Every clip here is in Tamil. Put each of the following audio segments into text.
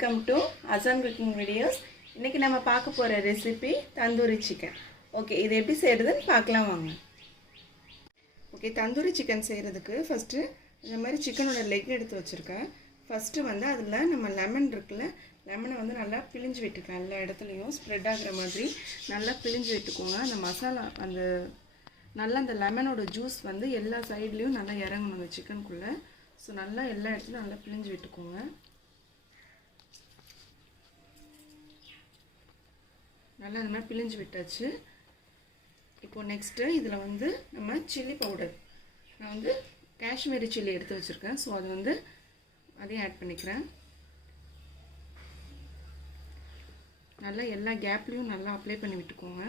Welcome to Azan Cooking videos. இன்னைக்கு நம்ம பார்க்க போற ரெசிபி தந்தூரி சிக்கன். ஓகே, இது எப்படி செய்யறதுன்னு பார்க்கலாம் வாங்க. ஓகே, தந்தூரி சிக்கன் செய்யறதுக்கு ஃபர்ஸ்ட் இந்த மாதிரி சிக்கனோட லெக் எடுத்து வச்சிருக்கேன். ஃபர்ஸ்ட் வந்து அதுல நம்ம லெமன் இருக்குல, லெமனை வந்து நல்லா பிழிஞ்சு விட்டுக்கலாம். எல்லா இடத்துலயும் ஸ்ப்ரெட் ஆகுற மாதிரி நல்லா பிழிஞ்சு விட்டுக்கோங்க. அந்த மசாலா அந்த நல்லா அந்த லெமனோட ஜூஸ் வந்து எல்லா சைடுலயும் நல்லா இறங்கணும் அந்த சிக்கனுக்குள்ள. ஸோ நல்லா எல்லா இடத்துலையும் நல்லா பிழிஞ்சு விட்டுக்கோங்க. நல்லா இந்த மாதிரி பிழிஞ்சு விட்டாச்சு. இப்போ நெக்ஸ்ட்டு இதில் வந்து நம்ம சில்லி பவுடர், நான் வந்து காஷ்மீரி சில்லி எடுத்து வச்சுருக்கேன். ஸோ அது வந்து அதையும் ஆட் பண்ணிக்கிறேன். நல்லா எல்லா கேப்லேயும் நல்லா அப்ளை பண்ணி விட்டுக்கோங்க.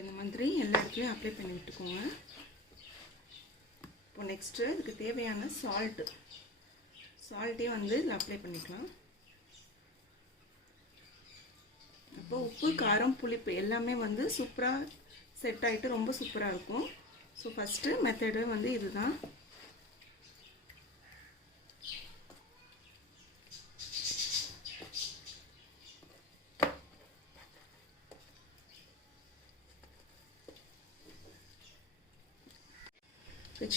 இந்த மாதிரி எல்லா இடத்துலையும் அப்ளை பண்ணி விட்டுக்கோங்க. இப்போ நெக்ஸ்ட்டு இதுக்கு தேவையான சால்ட்டே வந்து இதில் அப்ளை பண்ணிக்கலாம். அப்போ உப்பு, காரம், புளிப்பு எல்லாமே வந்து சூப்பராக செட் ஆகிட்டு ரொம்ப சூப்பராக இருக்கும். ஸோ ஃபஸ்ட்டு மெத்தடு வந்து இதுதான்.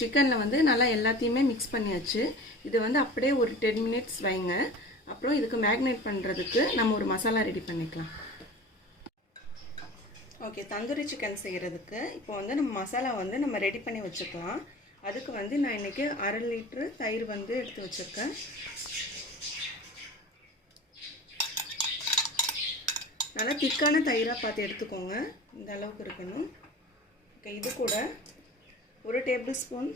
சிக்கனில் வந்து நல்லா எல்லாத்தையுமே மிக்ஸ் பண்ணியாச்சு. இது வந்து அப்படியே ஒரு 10 minutes வைங்க. அப்புறம் இதுக்கு மேக்னேட் பண்ணுறதுக்கு நம்ம ஒரு மசாலா ரெடி பண்ணிக்கலாம். ஓகே, தந்தூரி சிக்கன் செய்கிறதுக்கு இப்போ வந்து நம்ம மசாலா வந்து நம்ம ரெடி பண்ணி வச்சுக்கலாம். அதுக்கு வந்து நான் இன்றைக்கி 1/2 லிட்டரு தயிர் வந்து எடுத்து வச்சுருக்கேன். நல்லா திக்கான தயிராக பார்த்து எடுத்துக்கோங்க. இந்த அளவுக்கு இருக்கணும். ஓகே, இது கூட 1 டேபிள் ஸ்பூன்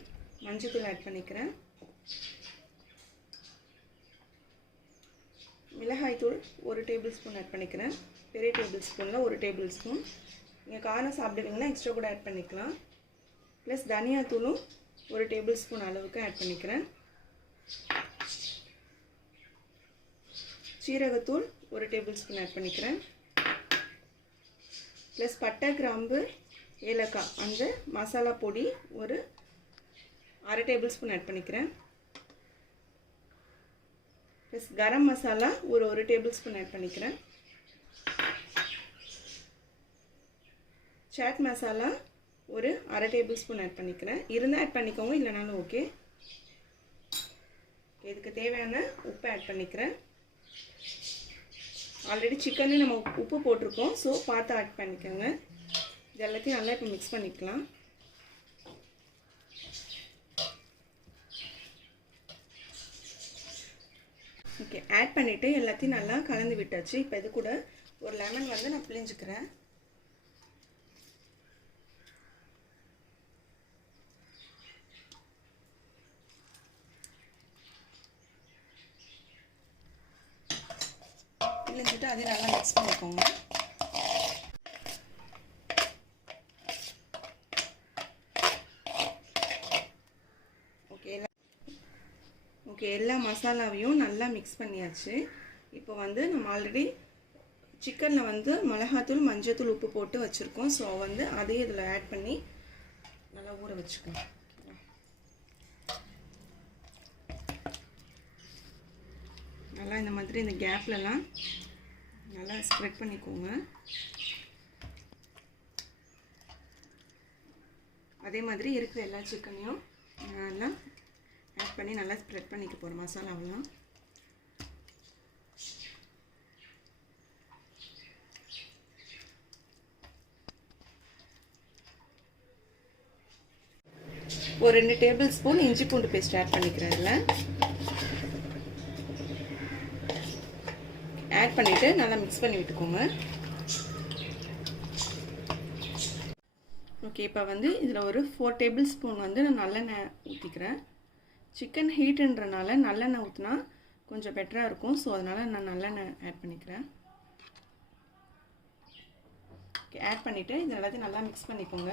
மஞ்சள்தூள் ஆட் பண்ணிக்கிறேன். மிளகாய் தூள் 1 டேபிள் ஸ்பூன் ஆட் பண்ணிக்கிறேன். பெரிய டேபிள் ஸ்பூனில் 1 டேபிள் ஸ்பூன். நீங்கள் காரம் சாப்பிடுவீங்கன்னா எக்ஸ்ட்ரா கூட ஆட் பண்ணிக்கலாம். ப்ளஸ் தனியாத்தூளும் 1 டேபிள் ஸ்பூன் அளவுக்கு ஆட் பண்ணிக்கிறேன். சீரகத்தூள் 1 டேபிள் ஸ்பூன் ஆட் பண்ணிக்கிறேன். ப்ளஸ் பட்டை, கிராம்பு, ஏலக்காய் அந்த மசாலா பொடி ஒரு 1/2 டேபிள் ஸ்பூன் ஆட் பண்ணிக்கிறேன். ப்ளஸ் கரம் மசாலா ஒரு 1 டேபிள் ஸ்பூன் ஆட் பண்ணிக்கிறேன். சாட் மசாலா ஒரு 1/2 டேபிள் ஸ்பூன் ஆட் பண்ணிக்கிறேன். இருந்தால் ஆட் பண்ணிக்கோங்க, இல்லைனாலும் ஓகே. இதுக்கு தேவையான உப்பு ஆட் பண்ணிக்கிறேன். ஆல்ரெடி சிக்கனே நம்ம உப்பு போட்டிருக்கோம். ஸோ பார்த்து ஆட் பண்ணிக்கோங்க. இது எல்லாத்தையும் நல்லா இப்போ மிக்ஸ் பண்ணிக்கலாம். ஓகே, ஆட் பண்ணிவிட்டு எல்லாத்தையும் நல்லா கலந்து விட்டாச்சு. இப்போ இது கூட ஒரு லெமன் வந்து நான் பிழிஞ்சுக்கிறேன். பிழிஞ்சிட்டு அதையும் நல்லா மிக்ஸ் பண்ணிக்கோங்க. ஓகே, எல்லா மசாலாவையும் நல்லா மிக்ஸ் பண்ணியாச்சு. இப்போ வந்து நம்ம ஆல்ரெடி சிக்கனில் வந்து மிளகாத்தூள், மஞ்சத்தூள், உப்பு போட்டு வச்சுருக்கோம். ஸோ வந்து அதையும் இதில் ஆட் பண்ணி நல்லா ஊற வச்சுக்கலாம். நல்லா இந்த மாதிரி இந்த கேப்லலாம் நல்லா ஸ்ப்ரெட் பண்ணிக்கோங்க. அதே மாதிரி இருக்கிற எல்லா சிக்கனையும் நல்லா ஆட் பண்ணி நல்லா ஸ்ப்ரெட் பண்ணிக்க போகிறோம் மசாலாவெல்லாம். ஒரு 2 டேபிள் ஸ்பூன் இஞ்சி பூண்டு பேஸ்ட் ஆட் பண்ணிக்கிறேன். இதில் ஆட் பண்ணிவிட்டு நல்லா மிக்ஸ் பண்ணி விட்டுக்கோங்க. ஓகே, இப்போ வந்து இதில் ஒரு 4 டேபிள் ஸ்பூன் வந்து நான் நல்லெண்ணெய் ஊற்றிக்கிறேன். சிக்கன் ஹீட்டுன்றனால நல்லெண்ணெய் ஊற்றினா கொஞ்சம் பெட்டராக இருக்கும். ஸோ அதனால் நான் நல்லெண்ணெய் ஆட் பண்ணிக்கிறேன். ஓகே, ஆட் பண்ணிவிட்டு இது எல்லாத்தையும் நல்லா மிக்ஸ் பண்ணிக்கோங்க.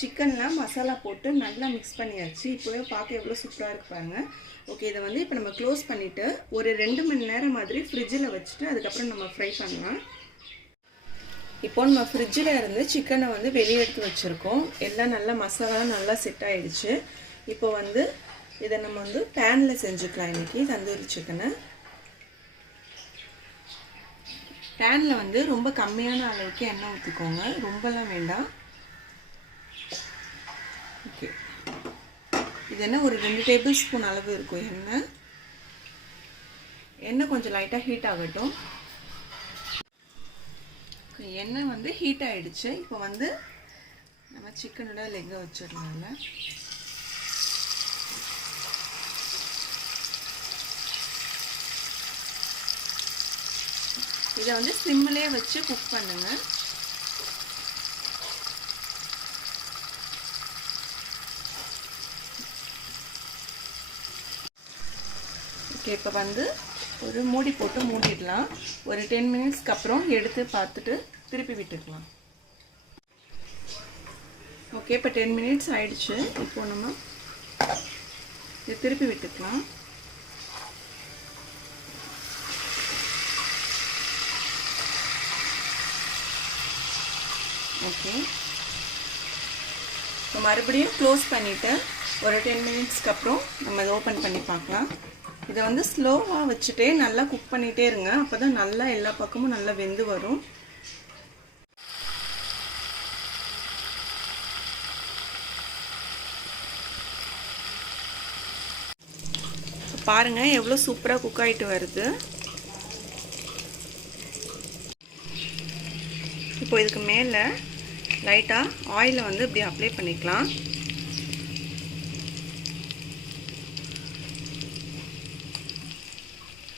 சிக்கனில் மசாலா போட்டு நல்லா மிக்ஸ் பண்ணியாச்சு. இப்போவே பார்க்க எவ்வளோ சூப்பராக இருக்கு பாருங்க. ஓகே, இதை வந்து இப்போ நம்ம க்ளோஸ் பண்ணிவிட்டு ஒரு 2 மணி நேரம் மாதிரி ஃப்ரிட்ஜில் வச்சுட்டு அதுக்கப்புறம் நம்ம ஃப்ரை பண்ணலாம். இப்போ நம்ம ஃப்ரிட்ஜில் இருந்து சிக்கனை வந்து வெளியே எடுத்து வச்சுருக்கோம். எல்லாம் நல்லா மசாலா நல்லா செட் ஆகிடுச்சு. இப்போ வந்து இதை நம்ம வந்து பேனில் செஞ்சுக்கலாம். இன்றைக்கி தந்தூரி சிக்கனை பேனில் வந்து ரொம்ப கம்மியான அளவுக்கு எண்ணெய் ஊற்றிக்கோங்க, ரொம்பலாம் வேண்டாம். ஓகே, இது என்ன ஒரு 2 டேபிள் ஸ்பூன் அளவு இருக்கும் எண்ணெய். எண்ணெய் கொஞ்சம் லைட்டாக ஹீட் ஆகட்டும். எண்ணெய் வந்து ஹீட் ஆகிடுச்சு. இப்போ வந்து நம்ம சிக்கனோட லெக்கை வச்சிடலாம்ல. இதை வந்து சிம்மிலே வச்சு குக் பண்ணுங்கள். ஓகே, இப்போ வந்து ஒரு மூடி போட்டு மூடிடலாம். ஒரு 10 மினிட்ஸ்க்கு அப்புறம் எடுத்து பார்த்துட்டு திருப்பி விட்டுக்கலாம். ஓகே, இப்போ 10 மினிட்ஸ் ஆயிடுச்சு. இப்போ நம்ம இதை திருப்பி விட்டுக்கலாம். ஓகே, இப்போ மறுபடியும் க்ளோஸ் பண்ணிவிட்டு ஒரு 10 மினிட்ஸ்க்கு அப்புறம் நம்ம இதை ஓப்பன் பண்ணி பார்க்கலாம். இதை வந்து ஸ்லோவாக வச்சுட்டே நல்லா குக் பண்ணிகிட்டே இருங்க. அப்போ தான் நல்லா எல்லா பக்கமும் நல்லா வெந்து வரும். பாருங்கள் எவ்வளோ சூப்பராக குக் ஆகிட்டு வருது. இப்போ இதுக்கு மேலே லைட்டாக ஆயிலை வந்து இப்படி அப்ளை பண்ணிக்கலாம்.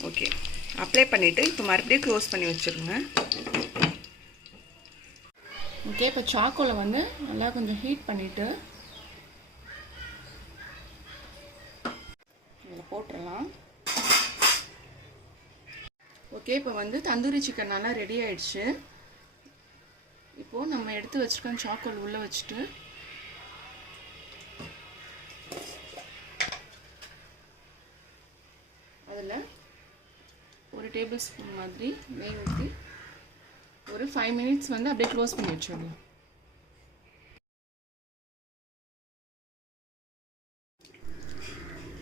ஓகே, அப்ளை பண்ணிவிட்டு இப்போ மறுபடியும் க்ளோஸ் பண்ணி வச்சுருங்க. ஓகே, இப்போ சாக்கோலை வந்து நல்லா கொஞ்சம் ஹீட் பண்ணிவிட்டு இதில் போட்டுடலாம். ஓகே, இப்போ வந்து தந்தூரி சிக்கன் நல்லா ரெடி ஆயிடுச்சு. இப்போது நம்ம எடுத்து வச்சுருக்கோம் சாக்கோல் உள்ளே வச்சுட்டு அதில் ஒரு டேபிள் ஸ்பூன் மாதிரி நெய் ஊற்றி ஒரு 5 மினிட்ஸ் வந்து அப்படியே க்ளோஸ் பண்ணி வச்சிடலாம்.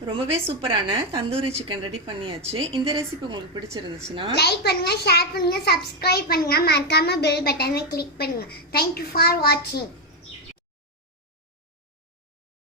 ரொம்பவே சூப்பரான தந்தூரி சிக்கன் ரெடி பண்ணியாச்சு. இந்த ரெசிபி உங்களுக்கு பிடிச்சிருந்துச்சுன்னா லைக் பண்ணுங்க, ஷேர் பண்ணுங்க, சப்ஸ்கிரைப் பண்ணுங்க, மறக்காம பெல் பட்டனை கிளிக் பண்ணுங்க. Thank you for watching.